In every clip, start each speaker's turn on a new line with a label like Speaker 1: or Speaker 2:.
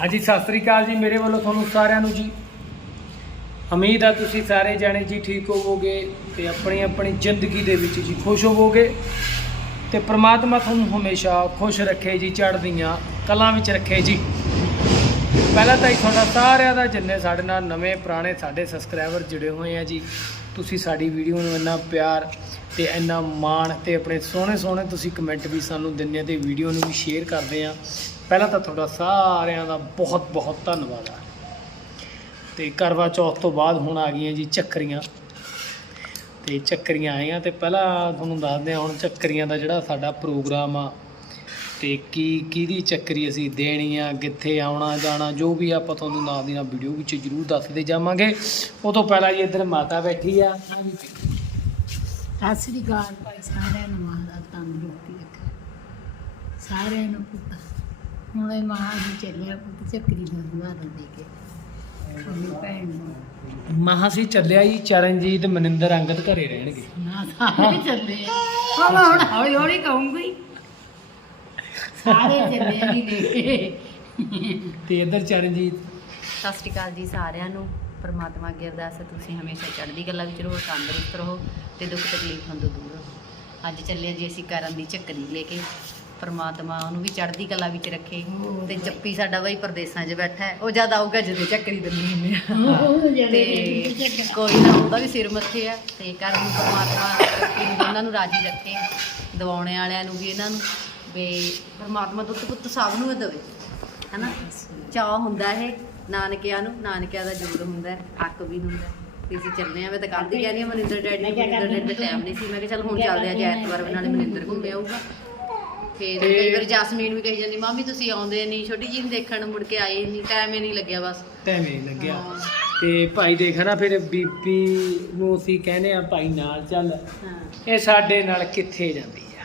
Speaker 1: ਹਾਂਜੀ, ਸਤਿ ਸ੍ਰੀ ਅਕਾਲ ਜੀ। ਮੇਰੇ ਵੱਲੋਂ ਤੁਹਾਨੂੰ ਸਾਰਿਆਂ ਨੂੰ ਜੀ। ਉਮੀਦ ਆ ਤੁਸੀਂ ਸਾਰੇ ਜਾਣੇ ਜੀ ਠੀਕ ਹੋਵੋਗੇ ਤੇ ਆਪਣੀ ਆਪਣੀ ਜ਼ਿੰਦਗੀ ਦੇ ਵਿੱਚ ਜੀ ਖੁਸ਼ ਹੋਵੋਗੇ ਤੇ ਪ੍ਰਮਾਤਮਾ ਤੁਹਾਨੂੰ ਹਮੇਸ਼ਾ ਖੁਸ਼ ਰੱਖੇ ਜੀ, ਚੜ੍ਹਦੀਆਂ ਕਲਾਂ ਵਿੱਚ ਰੱਖੇ ਜੀ। ਪਹਿਲਾਂ ਤਾਂ ਹੀ ਤੁਹਾਡਾ ਸਾਰਿਆਂ ਦਾ ਜਿੰਨੇ ਸਾਡੇ ਨਾਲ ਨਵੇਂ ਪੁਰਾਣੇ ਸਾਡੇ ਸਬਸਕ੍ਰਾਈਬਰ ਜੁੜੇ ਹੋਏ ਆ ਜੀ, ਤੁਸੀਂ ਸਾਡੀ ਵੀਡੀਓ ਨੂੰ ਇੰਨਾ ਪਿਆਰ ਤੇ ਇੰਨਾ ਮਾਣ ਤੇ ਆਪਣੇ ਸੋਹਣੇ ਸੋਹਣੇ ਤੁਸੀਂ ਕਮੈਂਟ ਵੀ ਸਾਨੂੰ ਦਿੰਦੇ ਆ ਤੇ ਵੀਡੀਓ ਨੂੰ ਵੀ ਸ਼ੇਅਰ ਕਰਦੇ ਆ। ਪਹਿਲਾਂ ਤਾਂ ਤੁਹਾਡਾ ਸਾਰਿਆਂ ਦਾ ਬਹੁਤ ਬਹੁਤ ਧੰਨਵਾਦ ਆ। ਤੇ ਕਰਵਾ ਚੌਥ ਤੋਂ ਬਾਅਦ ਹੁਣ ਆ ਗਈਆਂ ਜੀ ਚੱਕਰੀਆਂ। ਤੇ ਚੱਕਰੀਆਂ ਆਈਆਂ ਤੇ ਪਹਿਲਾਂ ਤੁਹਾਨੂੰ ਦੱਸਦੇ ਹਾਂ ਹੁਣ ਚੱਕਰੀਆਂ ਦਾ ਜਿਹੜਾ ਸਾਡਾ ਪ੍ਰੋਗਰਾਮ ਆ। ਤੇ ਕੀ, ਕਿਹਦੀ ਚੱਕਰੀ ਅਸੀਂ ਦੇਣੀ ਆ, ਕਿੱਥੇ ਆਉਣਾ, ਜਾਣਾ, ਜੋ ਵੀ ਆਪਾਂ ਤੁਹਾਨੂੰ ਨਾਲ ਦੀ ਨਾਲ ਵੀਡੀਓ ਵਿੱਚ ਜ਼ਰੂਰ ਦੱਸਦੇ ਜਾਵਾਂਗੇ। ਉਹ ਤੋਂ ਪਹਿਲਾਂ ਜੀ ਇੱਧਰ ਮਾਤਾ ਬੈਠੀ ਆ।
Speaker 2: ਸਤਿ ਸ੍ਰੀ ਅਕਾਲ ਭਾਈ, ਸਾਰਿਆਂ ਨੂੰ ਮਾਦਾ ਤੰਦਰੁਸਤੀ ਰੱਖੇ ਸਾਰਿਆਂ ਨੂੰ ਪੁੱਤ ਹੁਣ ਇਹ ਮਹਾਂ ਜੀ ਚੱਲਿਆ ਪੁੱਤ ਚੱਕਰੀ ਦਾ ਦੁਆਰਾ ਦੇ ਕੇ। ਆਪਣੀ ਭੈਣ ਨੂੰ।
Speaker 1: ਮਹਾਂ ਸੀ ਚੱਲਿਆ ਜੀ ਚਰਨਜੀਤ ਮਨਿੰਦਰ ਅੰਗਦ ਘਰੇ ਰਹਿਣਗੇ।
Speaker 2: ਨਾ ਸਾਰੇ ਚੱਲੇ ਆ। ਹਾਂ ਮੈਂ ਹੁਣ ਹੌਲੀ ਹੌਲੀ ਕਹੂੰਗੀ। ਸਾਰੇ ਚੱਲੇ ਆ ਜੀ ਲੈ ਕੇ।
Speaker 1: ਤੇ ਇੱਧਰ ਚਰਨਜੀਤ।
Speaker 3: ਸਤਿ ਸ਼੍ਰੀ ਅਕਾਲ ਜੀ ਸਾਰਿਆਂ ਨੂੰ। ਪਰਮਾਤਮਾ ਅੱਗੇ ਅਰਦਾਸ ਹੈ ਤੁਸੀਂ ਹਮੇਸ਼ਾ ਚੜ੍ਹਦੀ ਕਲਾ ਵਿੱਚ ਰਹੋ ਤੰਦਰੁਸਤ ਰਹੋ ਤੇ ਦੁੱਖ ਤਕਲੀਫਾਂ ਤੋਂ ਦੂਰ ਰਹੋ। ਅੱਜ ਚੱਲੇ ਜੀ ਅਸੀਂ ਕਰਨ ਦੀ ਚੱਕਰੀ ਲੈ ਕੇ। ਪਰਮਾਤਮਾ ਉਹਨੂੰ ਵੀ ਚੜ੍ਹਦੀ ਕਲਾ ਵਿੱਚ ਰੱਖੇ। ਤੇ ਜੱਪੀ ਸਾਡਾ ਬਈ ਪਰਦੇਸਾਂ 'ਚ ਬੈਠਾ ਹੈ। ਉਹ ਜਦ ਆਊਗਾ ਜਦੋਂ ਚੱਕਰੀ ਦਿੰਦੀ ਹੁੰਦੇ ਆ। ਤੇ ਕੋਈ ਨਾ ਉਹਦਾ ਵੀ ਸਿਰ ਮੱਥੇ ਆ। ਤੇ ਘਰ ਨੂੰ ਪਰਮਾਤਮਾ ਇਹਨਾਂ ਦੋਨਾਂ ਨੂੰ ਰਾਜੀ ਰੱਖੇ। ਦਿਵਾਉਣੇ ਵਾਲਿਆਂ ਨੂੰ ਵੀ ਇਹਨਾਂ ਨੂੰ। ਵੀ ਪਰਮਾਤਮਾ ਦੁੱਤ ਪੁੱਤ ਸਭ ਨੂੰ ਦੇਵੇ। ਹਨਾ? ਚਾਹ ਹੁੰਦਾ ਇਹ ਨਾਨਕਿਆਂ ਨੂੰ। ਨਾਨਕਿਆਂ ਦਾ ਜੋਰ ਹੁੰਦਾ ਹੱਕ ਵੀ ਹੁੰਦਾ। ਤੇ ਅਸੀਂ ਚੱਲਦੇ ਆਂ ਮੈਂ ਤਾਂ ਕੱਲ੍ਹ ਦੀ ਕਹਿੰਦੀ ਆ ਮਨਿੰਦਰ ਡੈਡੀ ਨੂੰ। ਮਨਿੰਦਰ ਡੈਡੀ ਦਾ ਟਾਈਮ ਨਹੀਂ ਸੀ। ਮੈਂ ਕਿਹਾ ਚੱਲ ਹੁਣ ਚੱਲਦੇ ਆ ਜੇ ਐਤਵਾਰ ਨਾਲੇ ਮਨਿੰਦਰ ਘੁੰਮੇ ਆਊਗਾ। ਫਿਰ
Speaker 1: ਤੇ-
Speaker 3: ਕਈ ਵਾਰ ਜਸਮੀਨ ਵੀ ਕਹੀ ਜਾਂਦੀ ਮਾਮੀ ਤੁਸੀਂ ਆਉਂਦੇ ਨਹੀਂ ਛੋਟੀ ਜੀ ਨੂੰ ਦੇਖਣ ਮੁੜ ਕੇ ਆਏ ਨਹੀਂ ਟਾਈਮ ਹੀ ਨਹੀਂ ਲੱਗਿਆ ਬਸ।
Speaker 1: ਟਾਈਮ ਹੀ ਨਹੀਂ ਲੱਗਿਆ।
Speaker 3: ਹਾਂ।
Speaker 1: ਤੇ ਭਾਈ ਦੇਖ ਨਾ ਫਿਰ ਬੀਬੀ ਨੂੰ ਅਸੀਂ ਕਹਿੰਦੇ ਆ ਭਾਈ ਨਾਲ ਚੱਲ।
Speaker 3: ਹਾਂ।
Speaker 1: ਇਹ ਸਾਡੇ ਨਾਲ ਕਿੱਥੇ ਜਾਂਦੀ ਆ?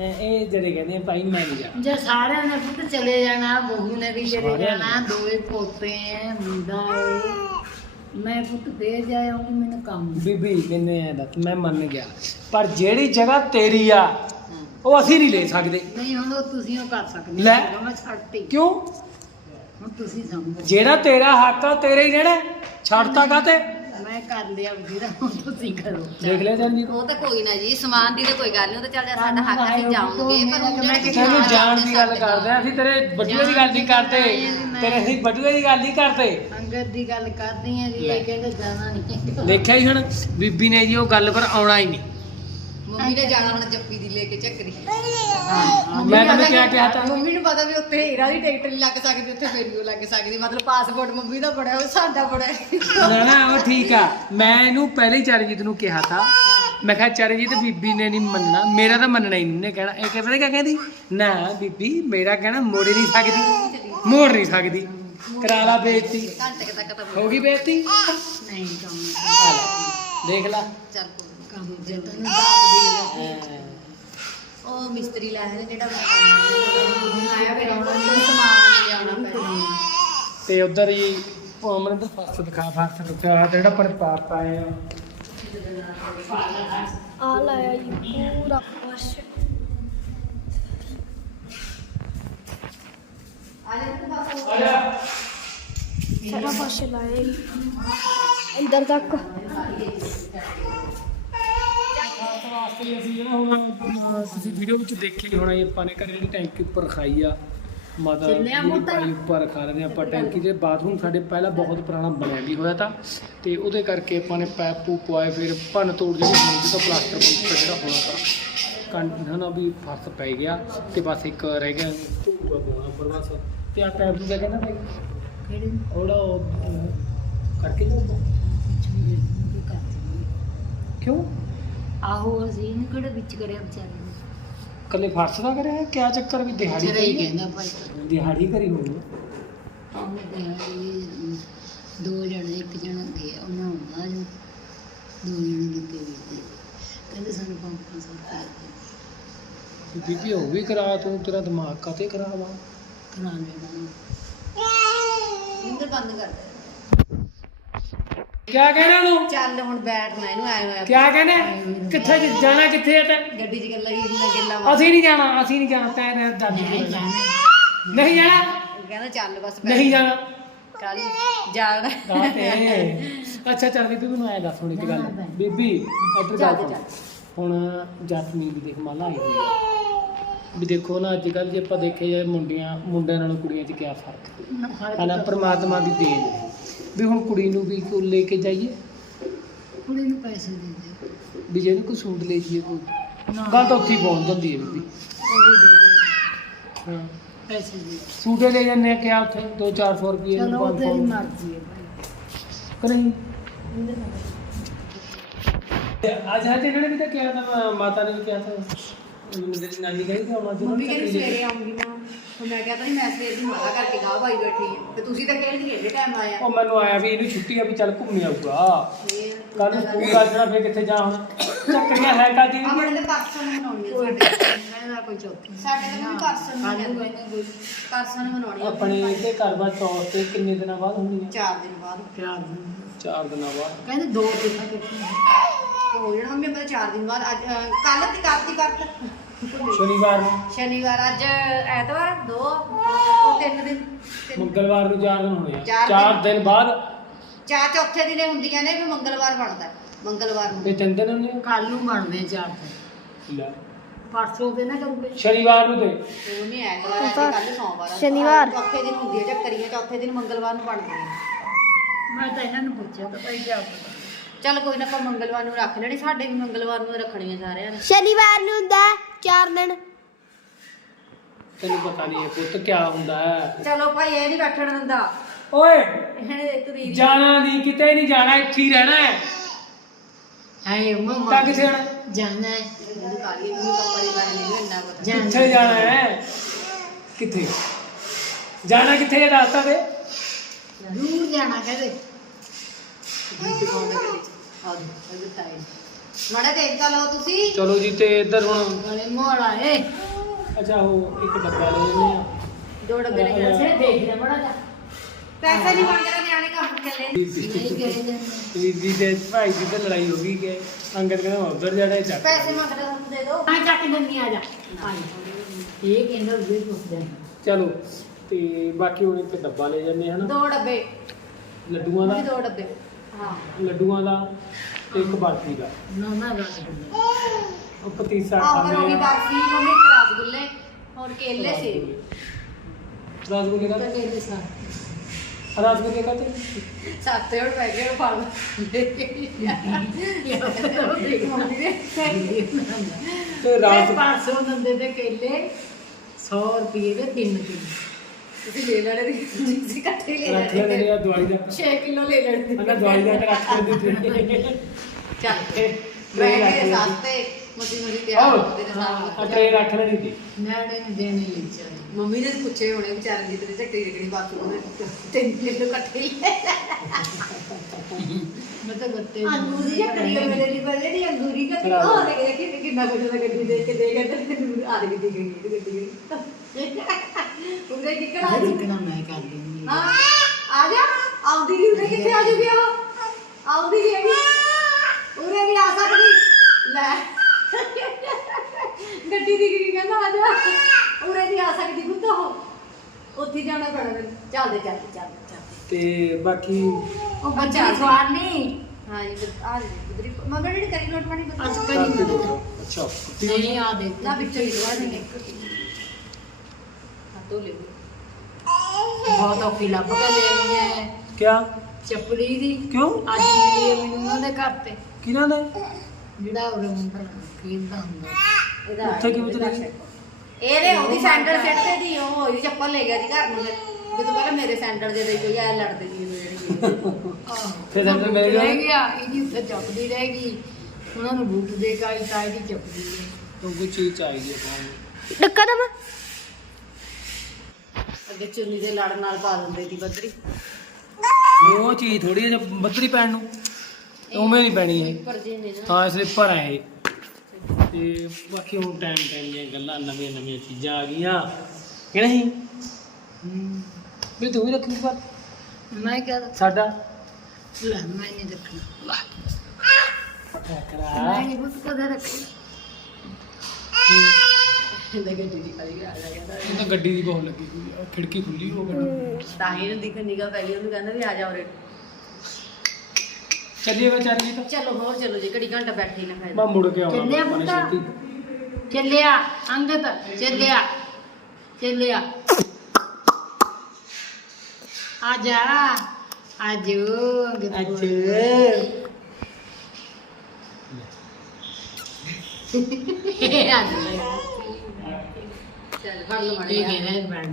Speaker 1: ਹੈਂ, ਇਹ ਜਿਹੜੇ ਕਹਿੰਦੇ ਆ ਭਾਈ ਮੈਂ ਨਹੀਂ ਜਾਣਾ।
Speaker 2: ਜੇ ਸਾਰਿਆਂ ਨੇ ਪੁੱਤ ਚਲੇ ਜਾਣਾ ਬਹੂ ਨੇ ਵੀ ਚਲੇ
Speaker 1: ਸਾਰਿਆਂ ਨੇ।
Speaker 2: ਜਾਣਾ ਦੋਏ ਪੋਤੇ ਐ ਮੁੰਡਾ ਏ ਮੈਂ ਪੁੱਤ ਫੇਰ ਜਾਇਆਉਂਗੀ ਮੈਨੂੰ ਕੰਮ।
Speaker 1: ਬੀਬੀ ਕਹਿੰਦੇ ਆ ਦੱਸ ਮੈਂ ਮੰਨ ਗਿਆ। ਪਰ ਜਿਹੜੀ ਜਗ੍ਹਾ ਤੇਰੀ ਆ ਉਹ ਅਸੀਂ ਨਹੀਂ ਲੈ ਸਕਦੇ।
Speaker 2: ਨਹੀਂ ਹੁਣ ਉਹ ਤੁਸੀਂ ਉਹ ਕਰ ਸਕਦੇ
Speaker 1: ਲੈ।
Speaker 2: ਹੋ, ਮੈਂ ਛੱਡਤੀ
Speaker 1: ਕਿਉਂ?
Speaker 2: ਹੁਣ ਤੁਸੀਂ ਸਮਝੋ।
Speaker 1: ਜਿਹੜਾ ਤੇਰਾ ਹੱਕ ਆ ਤੇਰੇ ਹੀ ਰਹਿਣਾ। ਛੱਡਤਾ ਕਾਤੇ
Speaker 2: ਮੈਂ ਕਰ ਲਿਆ ਵੀਰਾ ਹੁਣ ਤੁਸੀਂ ਕਰੋ।
Speaker 1: ਦੇਖ ਲਿਆ ਜਰਨੀ
Speaker 3: ਉਹ ਤਾਂ ਕੋਈ ਨਾ ਜੀ ਸਮਾਨ ਦੀ ਤਾਂ ਕੋਈ ਗੱਲ ਨਹੀਂ ਉਹ ਤਾਂ ਚੱਲ ਜਾ ਸਾਡਾ ਹੱਕ ਅਸੀਂ ਜਾਵਾਂਗੇ ਪਰ ਉਹ ਜਿਹੜਾ ਕਿਸੇ
Speaker 1: ਜਾਣ ਦੀ ਗੱਲ ਕਰਦੇ ਆ ਅਸੀਂ ਤੇਰੇ ਵੱਡੀਆਂ ਦੀ ਗੱਲ ਨਹੀਂ ਕਰਦੇ। ਤੇਰੇ ਅਸੀਂ ਵੱਡੀਆਂ ਦੀ ਗੱਲ ਨਹੀਂ ਕਰਦੇ।
Speaker 2: ਅੰਗਦ ਦੀ ਗੱਲ ਕਰਦੀ ਆ ਜੀ
Speaker 1: ਲੈ।
Speaker 2: ਇਹ ਕਹਿੰਦੇ ਜਾਣਾ ਨਹੀਂ।
Speaker 1: ਦੇਖਿਆ ਹੀ ਹੁਣ ਬੀਬੀ ਨੇ ਜੀ ਉਹ ਗੱਲ ਪਰ ਆਉਣਾ ਹੀ ਨਹੀਂ।
Speaker 3: ਮੰਮੀ ਨੇ ਜਾਣਾ ਹੁਣ ਜੱਪੀ ਦੀ ਲੈ ਕੇ ਚੱਕਰੀ।
Speaker 1: ਮੈਂ ਤੈਨੂੰ ਕਿਹਾ ਕਿਹਾ ਤਾਂ
Speaker 3: ਮੰਮੀ ਨੂੰ ਪਤਾ ਵੀ ਉੱਥੇ ਹੀਰਾ ਦੀ ਟਿਕਟ ਨਹੀਂ ਲੱਗ ਸਕਦੀ ਉੱਥੇ ਫੇਰੀ ਉਹ ਲੱਗ ਸਕਦੀ ਮਤਲਬ ਪਾਸਪੋਰਟ ਮੰਮੀ ਦਾ ਬੜਾ ਉਹ ਸਾਡਾ ਬੜਾ
Speaker 1: ਨਾ ਨਾ ਉਹ ਠੀਕ ਆ। ਮੈਂ ਇਹਨੂੰ ਪਹਿਲੇ ਹੀ ਚਰਨਜੀਤ ਨੂੰ ਕਿਹਾ ਥਾ ਮੈਂ ਕਿਹਾ ਚਰਨਜੀਤ ਬੀਬੀ ਨੇ ਨਹੀਂ ਮੰਨਣਾ ਮੇਰਾ ਤਾਂ ਮੰਨਣਾ ਹੀ ਨਹੀਂ ਨੇ ਕਹਿਣਾ। ਇਹ ਕਹਿੰਦੇ ਕਿਆ ਕਹਿੰਦੀ? ਨਾ ਬੀਬੀ ਮੇਰਾ ਕਹਿਣਾ ਮੋੜ ਨਹੀਂ ਸਕਦੀ ਮੋੜ ਨਹੀਂ ਸਕਦੀ। ਕਰਾ ਲਾ ਬੇਇੱਜ਼ਤੀ।
Speaker 3: ਘੰਟੇ ਕੁ ਤੱਕ ਤਾਂ
Speaker 1: ਹੋ ਗਈ ਬੇਇੱਜ਼ਤੀ?
Speaker 2: ਨਹੀਂ ਕੰਮ
Speaker 1: ਦੇਖ ਲਾ।
Speaker 3: ਚੱਲ
Speaker 2: ਕੰਮ ਦਾਬ ਦੇ।
Speaker 3: ਉਹ ਮਿਸਤਰੀ ਲੈ ਆਏ ਨੇ ਜਿਹੜਾ ਹੁਣ ਆਇਆ ਫਿਰ ਆਉਣਾ ਨਹੀਂ ਸਮਾਨ ਲਿਆਉਣਾ ਪੈਣਾ।
Speaker 1: ਤੇ ਉਧਰ ਹੀ ਅਮਰਿੰਦਰ ਫਰਸ ਦਿਖਾ ਫਰਸ ਦਿਖਾ ਜਿਹੜਾ ਪਰ ਪਾਪ ਆਏ ਆ।
Speaker 4: ਆ ਲਾਇਆ ਜੀ ਪੂਰਾ ਫਰਸ਼। ਸਾਰਾ ਫਰਸ਼ ਲਾਇਆ ਜੀ। ਅੰਦਰ ਤੱਕ।
Speaker 1: ਵਾਸਤੇ ਅਸੀਂ ਜਿਹੜਾ ਹੁਣ ਤੁਸੀਂ ਵੀਡੀਓ ਵਿੱਚ ਦੇਖਿਆ ਹੀ ਹੋਣਾ ਇਹ ਆਪਾਂ ਨੇ ਘਰੇ ਜਿਹੜੀ ਟੈਂਕੀ ਉੱਪਰ ਰਖਾਈ ਆ ਮਾਤਾ
Speaker 2: ਪੁੱਤ।
Speaker 1: ਭਾਈ ਉੱਪਰ ਰਖਾ ਰਹੇ ਨੇ ਆਪਾਂ ਟੈਂਕੀ ਦੇ ਬਾਥਰੂਮ ਸਾਡੇ ਪਹਿਲਾਂ ਬਹੁਤ ਪੁਰਾਣਾ ਬਣਿਆ ਵੀ ਹੋਇਆ ਤਾਂ ਤੇ ਉਹਦੇ ਕਰਕੇ ਆਪਾਂ ਨੇ ਪੈਪ ਪੂਪ ਪਵਾਏ ਫਿਰ ਭੰਨ ਤੋੜ ਜਿਹੜੀ ਹੋਣੀ ਸੀ ਤਾਂ ਪਲਾਸਟਰ ਪਲੂਸਟਰ ਜਿਹੜਾ ਹੋਣਾ ਤਾਂ ਕੰਨ ਹਨਾ ਵੀ ਫਰਸ ਪੈ ਗਿਆ ਤੇ ਬਸ ਇੱਕ ਰਹਿ ਗਿਆ ਧੂਆ ਪਾਉਣਾ ਉੱਪਰ ਬਸ ਤੇ ਆ ਪੈਪ ਨੂੰ ਕਹਿੰਦਾ ਭਾਈ
Speaker 2: ਕਿਹੜੇ?
Speaker 1: ਉਹਦਾ ਉਹ, ਅਹ, ਕਰਕੇ ਜਾਊਗਾ ਕਿਉਂ?
Speaker 2: ਆਹੋ ਅਸੀਂ ਇਹਨੂੰ ਕਿਹੜੇ ਵਿੱਚ ਕਰਿਆ ਵਿਚਾਰੇ ਨੇ?
Speaker 1: ਕੱਲੇ ਫਰਸ ਦਾ ਕਰਿਆ ਕਿਆ ਚੱਕਰ ਵੀ ਦਿਹਾੜੀ
Speaker 2: ਜਿਹੜਾ ਹੀ
Speaker 1: ਕਰੀ?
Speaker 2: ਕਹਿੰਦਾ ਭਾਈ।
Speaker 1: ਦਿਹਾੜੀ ਕਰੀ ਹੋਣੀ
Speaker 2: ਉਹਨੇ ਕਿਹਾ ਵੀ ਦੋ ਜਣੇ ਇੱਕ ਜਣਾ ਗਿਆ ਉਹਨਾਂ ਹੁੰਦਾ ਜੋ ਦੋ ਜਣੇ ਲੱਗੇ ਵੀ ਤੇ ਕਹਿੰਦੇ ਸਾਨੂੰ ਪੰਜ ਪੰਜ ਸੌ ਰੁਪਏ ਦੇ
Speaker 1: ਬੀਬੀ ਉਹ ਵੀ ਕਰਾ ਤੂੰ ਤੇਰਾ ਦਿਮਾਗ ਕਾਤੇ ਖਰਾਬ ਆ?
Speaker 2: ਕਰਾ ਲੈਣਾ
Speaker 3: ਇੰਦਰ ਬੰਦ ਕਰ ਦੇ।
Speaker 1: ਕਿਆ ਕਹਿਣਾ ਨੂੰ
Speaker 3: ਚੱਲ ਹੁਣ ਬੈਠਣਾ ਇਹਨੂੰ ਆਏ ਹੋਇਆ
Speaker 1: ਕਿਆ ਕਹਿਣਾ? ਕਿੱਥੇ ਜ- ਜਾਣਾ ਕਿੱਥੇ ਆ ਤੈਂ?
Speaker 3: ਗੱਡੀ 'ਚ ਗੱਲਾਂ ਹੀ ਇੰਨਾ ਗੱਲਾਂ ਵਾ।
Speaker 1: ਅਸੀਂ ਨਹੀਂ ਜਾਣਾ ਅਸੀਂ ਨਹੀਂ ਜਾਣਾ ਤੈਂ ਤੈਂ ਦਾਦੀ ਕੋਲ।
Speaker 2: ਜਾਣਾ।
Speaker 1: ਨਹੀਂ ਜਾਣਾ?
Speaker 3: ਕਹਿੰਦਾ ਚੱਲ ਬਸ
Speaker 1: ਨਹੀਂ ਜਾਣਾ।
Speaker 3: ਕਾਲੀ ਜਾਣਾ।
Speaker 1: ਅੱਛਾ ਚੱਲ ਬੀਬੀ ਮੈਨੂੰ ਆਇਆ ਦੱਸ ਹੁਣ ਇੱਕ ਗੱਲ। ਬੀਬੀ ਇੱਧਰ ਗੱਲ। ਸੁਣ। ਹੁਣ ਜਸਮੀਨ ਦੀ ਦੇਖ ਮਾਲਾ ਆਈ ਹੋਈ ਆ। ਵੀ ਦੇਖੋ ਨਾ ਅੱਜ ਕੱਲ੍ਹ ਜੇ ਆਪਾਂ ਦੇਖੇ ਜਾਏ ਮੁੰਡਿਆਂ ਮੁੰਡਿਆਂ ਨਾਲੋਂ ਕੁੜੀਆਂ 'ਚ ਕੀ ਫ਼ਰਕ? ਹੈ ਨਾ ਪ੍ਰਮਾਤਮਾ ਦੀ ਦੇਣ। ਹੈ। ਵੀ ਹੁਣ ਕੁੜੀ ਨੂੰ ਵੀ ਕੋਈ ਲੈ ਕੇ ਜਾਈਏ?
Speaker 2: ਕੁੜੀ ਨੂੰ ਪੈਸੇ ਦੇ ਦੇ
Speaker 1: ਵੀ ਜੇ ਕੋਈ ਸੂਟ ਲੈ ਜਾਈਏ ਕੋਈ।
Speaker 2: ਨਾ।
Speaker 1: ਗੱਲ ਤਾਂ ਉੱਥੇ ਹੀ ਪਹੁੰਚ ਜਾਂਦੀ ਹੈ ਬੀਬੀ।
Speaker 2: ਉਹ ਵੀ ਦੇ ਦੇ
Speaker 1: ਹਾਂ।
Speaker 2: ਪੈਸੇ ਦੇ ਦੇ।
Speaker 1: ਸੂਟੇ ਲੈ ਜਾਂਦੇ ਆ ਕਿਆ ਉੱਥੇ? 2-400 ਰੁਪਏ
Speaker 2: ਚਲੋ ਉਹ ਤੇਰੀ ਮਰਜ਼ੀ ਹੈ ਭਾਈ।
Speaker 1: ਕਰੀ ਅੱਜ ਹੱਥੇ ਜਿਹੜੇ ਵੀ ਤਾਂ ਕਿਹਾ ਤਾਂ ਮਾਤਾ ਨੇ ਵੀ ਕਿਹਾ ਤਾਂ ਮੇਰੀ ਨਾਨੀ ਕਹਿੰਦੀ ਕਿ ਆਉਣਾ
Speaker 3: ਮੰਮੀ ਕਹਿੰਦੀ ਸਵੇਰੇ ਆਉਂਗੀ ਮਾਂ ਤੇ ਮੈਂ ਕਹਿੰਦਾ ਨਹੀਂ ਮੈਂ ਸਵੇਰ ਦੀ ਮਾਰਾ ਕਰਕੇ ਗਾਹ ਭਾਈ ਬੈਠੀ ਹਾਂ ਤੇ ਤੁਸੀਂ ਤਾਂ ਖੇਡ ਖੇਡੇ ਟਾਈਮ ਆਇਆ।
Speaker 1: ਉਹ ਮੈਨੂੰ ਆਇਆ ਵੀ ਇਹਨੂੰ ਛੁੱਟੀ ਆ ਵੀ ਚੱਲ ਘੁੰਮ ਆਊਗਾ। ਕੱਲ ਨੂੰ ਸਕੂਲ ਦਾ ਜਿਹੜਾ ਫੇਰ ਕਿੱਥੇ ਜਾ ਹੁਣ? ਚੱਕਰੀਆਂ ਹੈ ਕਾਦੀ
Speaker 3: ਆਪਣੇ ਦੇ ਪਰਸਨ ਮਨਾਉਣੀ ਆ ਸਾਡੇ।
Speaker 2: ਕਹਿੰਦਾ ਕੋਈ ਚੌਥੀ
Speaker 3: ਸਾਡੇ ਤਾਂ ਵੀ ਪਰਸਨ
Speaker 2: ਕੋਈ
Speaker 3: ਪਰਸਨ ਆ।
Speaker 1: ਆਪਣੇ ਇਹਦੇ ਘਰ ਬਾਰ ਚੌਥ ਤੇ ਕਿੰਨੇ ਦਿਨਾਂ ਬਾਅਦ ਹੋਣੀ ਆ?
Speaker 3: ਚਾਰ ਦਿਨ ਬਾਅਦ।
Speaker 2: ਪਿਆਰ ਦਿੰਦੇ।
Speaker 1: ਚਾਰ ਦਿਨਾਂ ਬਾਅਦ।
Speaker 2: ਕਹਿੰਦੇ ਦੋ ਦਿਨ
Speaker 3: ਤੇ ਹੋ ਜਾਣਾ ਮੰਮੀ ਆਪਣੇ ਚਾਰ ਦਿਨ ਬਾਅਦ। ਅੱਜ ਕੱਲ ਤੇ ਕਰਤੀ ਕਰਤ
Speaker 1: ਸ਼ਨੀਵਾਰ ਨੂੰ।
Speaker 3: ਸ਼ਨੀਵਾਰ ਅੱਜ ਐਤਵਾਰ ਦੋ। ਉਹ ਤਿੰਨ ਦਿਨ। ਤਿੰਨ-
Speaker 1: ਮੰਗਲਵਾਰ ਨੂੰ ਚਾਰ ਦਿਨ ਹੋਣੇ ਆ।
Speaker 3: ਚਾਰ
Speaker 1: ਚਾਰ ਦਿਨ। ਬਾਅਦ?
Speaker 3: ਚਾਰ ਚੌਥੇ ਦਿਨੇ ਹੁੰਦੀਆਂ ਨੇ ਵੀ ਮੰਗਲਵਾਰ ਬਣਦਾ। ਮੰਗਲਵਾਰ ਨੂੰ।
Speaker 1: ਇਹ ਤਿੰਨ ਦਿਨ ਹੁੰਦੇ ਆ?
Speaker 2: ਕੱਲ ਨੂੰ ਬਣਦੇ ਚਾਰ ਦਿਨ।
Speaker 1: ਲੈ।
Speaker 2: ਪਰਸੋਂ ਦੇ ਨਾ ਕਰੂਗੇ।
Speaker 1: ਸ਼ਨੀਵਾਰ ਨੂੰ ਤੇ
Speaker 3: ਉਹ ਨਹੀਂ ਐਤਵਾਰ ਅੱਜ ਕੱਲ ਸੋਮਵਾਰ ਆ।
Speaker 4: ਸ਼ਨੀਵਾਰ।
Speaker 3: ਚੌਥੇ ਦਿਨ ਹੁੰਦੀ ਹੈ ਚੱਕਰੀਆਂ ਚੌਥੇ ਦਿਨ ਮੰਗਲਵਾਰ ਨੂੰ ਬਣਦੀ ਹੈ
Speaker 2: ਮੈਂ ਤਾਂ ਇਹਨਾਂ ਨੂੰ ਪੁੱਛਿਆ ਤਾਂ ਭਾਈ ਪਤਾ
Speaker 3: ਚੱਲ ਕੋਈ ਨਾ ਆਪਾਂ ਮੰਗਲਵਾਰ ਨੂੰ ਰੱਖ ਲੈਣੀ। ਸਾਡੇ ਵੀ ਮੰਗਲਵਾਰ ਨੂੰ ਰੱਖਣੀਆਂ ਸਾਰਿਆਂ ਨੇ।
Speaker 4: ਸ਼ਨੀਵਾਰ ਨੂੰ ਹੁੰਦਾ। ਹੈ, ਚਾਰ ਦਿਨ।
Speaker 1: ਤੈਨੂੰ ਪਤਾ ਨਹੀਂ ਇਹ ਪੁੱਤ ਕਿਆ ਹੁੰਦਾ ਹੈ।
Speaker 3: ਚਲੋ ਭਾਈ ਇਹ ਨਹੀਂ ਬੈਠਣ ਦਿੰਦਾ।
Speaker 1: ਓਏ
Speaker 3: ਇਹਨੇ ਤੁਰੀ
Speaker 1: ਜਾਣਾ ਨਹੀਂ ਕਿਤੇ ਨਹੀਂ ਜਾਣਾ ਇੱਥੇ ਹੀ ਰਹਿਣਾ ਹੈ।
Speaker 2: ਹਾਏ ਮਮਾ
Speaker 1: ਤਾਂ ਕਿੱਥੇ ਜਾਣਾ
Speaker 2: ਜਾਣਾ ਹੈ।
Speaker 3: ਮੈਨੂੰ ਕਾਲੀ ਮੈਨੂੰ ਕੱਪੜੇ ਬਾਰੇ ਨਹੀਂ ਇੰਨਾ ਪਤਾ
Speaker 2: ਜਾਣਾ
Speaker 1: ਕਿੱਥੇ ਜਾਣਾ ਹੈ? ਕਿੱਥੇ? ਜਾਣਾ ਕਿੱਥੇ ਹੈ ਰਸਤਾ ਤੇ?
Speaker 2: ਦੂਰ ਜਾਣਾ ਕਹਦੇ।
Speaker 3: ਗਾਉਂਦੇ ਗੱਡੀ ਚ ਆ ਦੇ ਮਾੜਾ ਦੇਖ ਤਾਂ ਲਓ ਤੁਸੀਂ?
Speaker 1: ਚਲੋ ਜੀ ਤੇ ਇੱਧਰ ਹੁਣ
Speaker 2: ਗਲੇ ਮੋੜਾ ਏ
Speaker 1: ਅੱਛਾ ਉਹ ਇੱਕ ਡੱਬਾ ਲੈ ਲੈਂਦੇ ਆ।
Speaker 3: ਦੋ ਡੱਬੇ ਲੈ ਕੇ
Speaker 2: ਸੇ ਦੇਖ ਲੈ ਬੜਾ ਜਾ
Speaker 3: ਪੈਸੇ ਨਹੀਂ ਮੰਗਦਾ ਨਿਆਣੇ ਕੰਮ ਚੱਲੇ
Speaker 2: ਨਹੀਂ ਗਏ ਜਾਂਦੇ
Speaker 1: ਬੀਬੀ ਤੇ ਭਾਈ ਦੀ ਤਾਂ ਲੜਾਈ ਹੋ ਗਈ ਕਿ ਅੰਗਦ ਕਹਿੰਦਾ ਮੈਂ ਉੱਧਰ ਜਾਣਾ ਹੈ ਚੱਕ
Speaker 3: ਪੈਸੇ ਮੰਗਦਾ ਸਾਨੂੰ ਦੇ। ਦਿਓ
Speaker 2: ਆ ਚੱਕ ਦਿੰਨੀ ਆ ਜਾ। ਆ ਜਾ। ਇਹ ਕਹਿੰਦਾ ਵੀ ਪੁੱਛਦਾ
Speaker 1: ਚਲੋ ਤੇ ਬਾਕੀ ਹੁਣ ਇੱਕ ਡੱਬਾ ਲੈ ਜਾਂਦੇ ਹਨ?
Speaker 3: ਦੋ ਡੱਬੇ।
Speaker 1: ਲੱਡੂਆਂ
Speaker 3: ਵੀ
Speaker 1: ਦਾ
Speaker 3: ਦੋ ਡੱਬੇ। ਹਾਂ।
Speaker 1: ਲੱਡੂਆਂ ਦਾ? ਇੱਕ ਬਰਫੀ ਦਾ।
Speaker 2: ਨਾ ਨਾ ਗੱਲ ਕਰਦਾ
Speaker 1: ਉਹ ਪਤੀਸਾ
Speaker 3: ਆਹ
Speaker 1: ਖਾਂਦੇ ਆ।
Speaker 3: ਬਰਫੀ ਮੰਮੀ ਇੱਕ ਰਸਗੁੱਲੇ ਹੋਰ ਕੇਲੇ ਸੇਬ
Speaker 1: ਰਸਗੁੱਲੇ ਦਾ
Speaker 2: ਦੇ ਸਾ।
Speaker 1: ਰਸਗੁੱਲੇ ਦਾ ਤੇ
Speaker 3: ਸੱਤ ਹੋਰ ਪੈ ਗਏ ਫਲ ਮੰਮੀ ਦੇ
Speaker 1: ਤੇ ਰਾਤ
Speaker 2: 500 ਦਿੰਦੇ ਤੇ ਕੇਲੇ 100 ਰੁਪਏ ਦੇ ਤਿੰਨ ਕਿਲੋ।
Speaker 3: ਤੁਸੀਂ ਲੈ ਲੈਣੇ ਦੀ ਤੁਸੀਂ ਇਕੱਠੇ ਲੈ
Speaker 1: ਰੱਖ ਲੈਣੇ
Speaker 3: ਲੈਣੇ
Speaker 1: ਆ ਦਵਾਈ ਦਾ।
Speaker 3: 6 ਕਿਲੋ ਲੈ ਲੈਣੇ
Speaker 1: ਅੰਨਾ ਦਵਾਈ ਦਾ ਰੱਖ ਲੈਂਦੇ
Speaker 3: ਚੱਲ ਮੈਂ
Speaker 1: ਟ੍ਰੇ ਲੈਂਦੇ
Speaker 3: ਸਸਤੇ ਮੱਦੀ ਮੱਦੀ ਤਿਆਰ। ਹੁੰਦੇ ਨੇ
Speaker 1: ਆ
Speaker 3: ਸਾਰੇ
Speaker 1: ਟ੍ਰੇ ਰੱਖ ਲੈਣੀ ਸੀ
Speaker 2: ਨਿਆਣੇ ਨੂੰ ਦੇਣੇ ਲਈ ਚਾਹੀਏ
Speaker 3: ਮੰਮੀ ਨੇ ਪੁੱਛੇ ਹੋਣੇ ਵਿਚਾਰਨ ਦੀ ਤੇ ਝੱਟੀ ਰਗੜੀ ਬਾਤ ਉਹਨੇ ਤਿੰਨ ਕਿਲੋ ਇਕੱਠੇ ਲੈ
Speaker 2: ਮੈਂ ਤਾਂ ਗੱਤੇ
Speaker 3: ਅੰਗੂਰ ਦੀ ਉਹ ਮੇਰੇ ਲਈ ਬਲੇ ਦੀ ਅੰਗੂਰੀ। ਕੱਟੀ ਉਹ ਦੇਖ ਦੇਖ ਕਿ ਕਿੰਨਾ ਕੁਝ ਦਾ ਗੱਡੀ ਦੇਖ ਕੇ ਦੇ ਗਿਆ ਤੇ ਆ ਦੇ ਗੱਡੀ ਗਈ ਤੇ ਗੱਡੀ ਗਈ। ਉਹਦੇ ਕਿੱਕੜਾ ਆ
Speaker 2: ਜਿੱਕਣਾ ਮੈਂ ਕਰ ਦਿੰਦੀ
Speaker 3: ਹਾਂ ਆ ਜਾ। ਆਉਂਦੀ ਨਹੀਂ ਉਹਦੇ ਕਿੱਥੇ ਆ ਜੂਗੀ ਉਹ? ਆਉਂਦੀ ਨਹੀਂ ਹੈਗੀ। ਉਰੇ ਵੀ ਆ ਸਕਦੀ। ਲੈ। ਗੱਡੀ ਦੀ ਗਰੀ ਕਹਿੰਦਾ ਆ ਜਾ। ਉਰੇ ਵੀ ਆ ਸਕਦੀ ਬੁੱਧ ਉਹ। ਉੱਥੇ ਜਾਣਾ ਪੈਣਾ ਮੈਨੂੰ ਚੱਲਦੇ ਚੱਲਦੇ ਚੱਲਦੇ ਚੱਲਦੇ
Speaker 1: ਤੇ ਬਾਕੀ
Speaker 2: ਉਹ ਬੱਚਾ ਸਵਾਰ ਨਹੀਂ
Speaker 3: ਹਾਂ ਜੀ ਆ ਜੀ ਉਧਰੀ ਮਗਰ ਜਿਹੜੀ ਕਰੀ ਨੋਟ ਪਾਣੀ
Speaker 2: ਅੱਜ
Speaker 3: ਬਤਾ
Speaker 2: ਕਰੀ ਮੈਂ
Speaker 1: ਅੱਛਾ
Speaker 2: ਨਹੀਂ ਆ ਦੇ।
Speaker 3: ਨਾ ਵਿੱਚੋਂ ਹੀ ਦਵਾ ਦੇਂਗੇ ਹਾਂ ਤੋ ਲੈ ਲਈ।
Speaker 2: ਬਹੁਤ ਔਖੀ ਲੱਭ ਕੇ ਲੈਣੀ ਹੈ
Speaker 1: ਕਿਆ?
Speaker 2: ਚੱਪੜੀ ਦੀ।
Speaker 1: ਕਿਉਂ?
Speaker 2: ਅੱਜ ਮਿਲੀ ਹੈ ਮੈਨੂੰ ਉਹਨਾਂ ਦੇ ਘਰ ਤੇ।
Speaker 1: ਕਿਹਨਾਂ ਨੇ
Speaker 2: ਜਿਹੜਾ ਉਹ ਮੁੰਡਾ ਖੇਡਦਾ ਹੁੰਦਾ
Speaker 3: ਇਹਦਾ
Speaker 1: ਉੱਥੇ ਕਿਵੇਂ ਚਲੇ ਗਈ?
Speaker 3: ਇਹਦੇ ਉਹਦੀ ਸੈਂਡਲ ਸਿੱਟ ਤੇ ਦੀ ਉਹ ਉਹਦੀ ਚੱਪਲ ਲੈ ਗਿਆ ਦੀ ਘਰ ਨੂੰ। ਜਦੋਂ ਪਹਿਲਾਂ ਮੇਰੇ ਸੈਂਡਲ ਜੇ ਦੇ ਕੋਈ ਐ ਲੜਦੇ ਜਦੋਂ ਜਿਹੜੀ
Speaker 2: ਆਹੋ।
Speaker 1: ਫਿਰ ਅੰਦਰ ਮਿਲ ਗਿਆ?
Speaker 2: ਰਹਿ ਗਿਆ ਇਹਦੀ ਉੱਥੇ ਚੱਪਦੀ ਰਹਿ ਗਈ। ਉਹਨਾਂ ਨੂੰ ਬੂਟ ਦੇ ਕੇ ਆਈ ਤਾਂ ਇਹਦੀ ਚੱਪਦੀ ਹੈ।
Speaker 1: ਤੋਂ ਕੋਈ ਚੀਜ਼ ਚਾਹੀਦੀ ਹੈ ਤੁਹਾਨੂੰ
Speaker 4: ਡੱਕਾ ਦਮਾ
Speaker 3: ਅੱਗੇ ਚੁੰਨੀ ਦੇ ਲੜ ਨਾਲ ਪਾ ਦਿੰਦੇ ਸੀ ਬੱਦਰੀ।
Speaker 1: ਉਹ ਚੀਜ਼ ਥੋੜੀ ਜਿਹੀ ਬੱਦਰੀ ਪੈਣ ਨੂੰ। ਉਵੇਂ ਨਹੀਂ ਪੈਣੀ ਇਹ।
Speaker 3: ਪਰ ਜੇ ਨੇ ਨਾ।
Speaker 1: ਹਾਂ ਸਲਿੱਪਰ ਇਹ। ਤੇ ਬਾਕੀ ਹੁਣ ਟਾਈਮ ਟਾਈਮ ਦੀਆਂ ਗੱਲਾਂ ਨਵੀਆਂ ਨਵੀਆਂ ਚੀਜ਼ਾਂ ਆ ਗਈਆਂ। ਕਿ ਨਹੀਂ? ਵੀ ਤੂੰ ਵੀ ਰੱਖੀ ਪਰ
Speaker 2: ਮੈਂ ਕਿਹਾ
Speaker 1: ਸਾਡਾ?
Speaker 2: ਲੈ ਮੈਂ ਨਹੀਂ ਰੱਖਣਾ।
Speaker 1: ਕਰਾ
Speaker 2: ਮੈਂ ਨਹੀਂ ਬੁੱਤ ਕਦੇ ਰੱਖੀ
Speaker 3: ਕਹਿੰਦਾ ਗੱਡੀ ਦੀ ਖਾਲੀ ਆ ਗਿਆ ਤਾਂ
Speaker 1: ਉਹ ਤਾਂ ਗੱਡੀ ਦੀ ਬਹੁਤ ਲੱਗੀ ਹੋਈ ਆ ਉਹ ਖਿੜਕੀ ਖੁੱਲੀ ਉਹ ਗੱਡੀ।
Speaker 3: ਤਾਂ ਹੀ ਇਹਨੂੰ ਦਿਖ ਨਿਗਾ ਪਹਿਲੀ ਉਹਨੂੰ ਕਹਿੰਦਾ ਵੀ ਆ ਜਾ ਉਰੇ।
Speaker 1: ਚੱਲੀਏ ਵਿਚਾਰੀ ਤਾਂ?
Speaker 3: ਚਲੋ ਹੋਰ ਚਲੋ ਜੀ ਘੜੀ ਘੰਟਾ ਬੈਠੇ ਹੀ ਨਾ
Speaker 1: ਮੈਂ ਮੁੜ ਕੇ ਆਉਣਾ
Speaker 2: ਚੱਲਿਆ
Speaker 1: ਆਪਾਂ ਨੇ
Speaker 2: ਪੁੱਤ?
Speaker 1: ਛੇਤੀ।
Speaker 2: ਚੱਲਿਆ ਅੰਗਦ ਚੱਲਿਆ। ਚੱਲਿਆ। ਆ ਜਾ ਆਜੋ ਅੰਗਦ
Speaker 1: ਅੱਛਾ
Speaker 2: ਅੱਜ। ਲੈ
Speaker 3: ਚੱਲ ਫੜ ਲਓ ਮਾੜੀ
Speaker 2: ਠੀਕ
Speaker 3: ਜਿਹੀ।
Speaker 2: ਹੈ ਬਣ